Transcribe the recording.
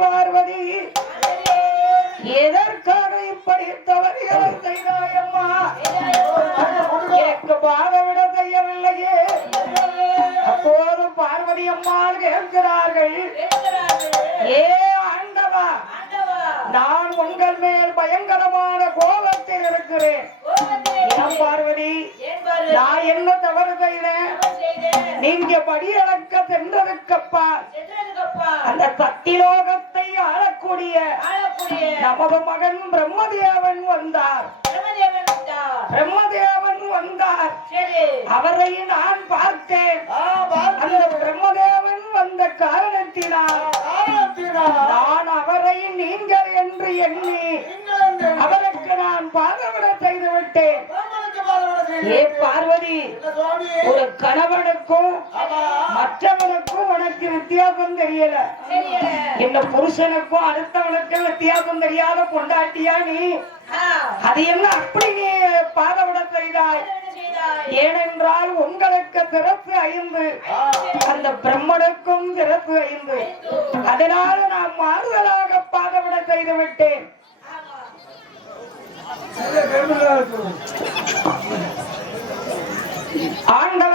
பார்வதி. எதற்காக இப்படி தவறியவர் செய்தாயம்மா? எனக்கு பாதவிட செய்யவில்லையே. அப்போது பார்வதி அம்மாள் கேட்கிறார்கள். ஏ ஆண்டவா நான் உங்கள் மேல் பயங்கரமான கோபத்தில் இருக்கிறேன். பார்வதி நான் என்ன தவறு செய்தேன்? நீங்க படியளக்க சென்றதுக்கப்பா. அந்த நமது மகன் பிரம்மதேவன் வந்தார். பிரம்மதேவன் வந்தார். அவரை நான் பார்த்தேன். அந்த பிரம்மதேவன் வந்த காரணத்தினால் நான் அவரை நீங்கள் என்று எண்ணி அவருக்கு நான் விட்டேன் ஏ பார்வதி ஒரு கணவனுக்கும் மற்றவனுக்கும் உனக்கு வித்தியாசம் தெரியல. இந்த புருஷனுக்கும் அடுத்தவனுக்கும் வித்தியாசம் தெரியாத பொண்டாட்டியா நீ? அது என்ன அப்படி நீ பாதவிட செய்தாய்? ஏனென்றால் உங்களுக்கு சிறப்பு ஐந்து. அந்த பிரம்மனுக்கும் சிறப்பு ஐந்து. அதனால நான் மாறுதலாக பாதவிட செய்து விட்டேன். ஆண்கள்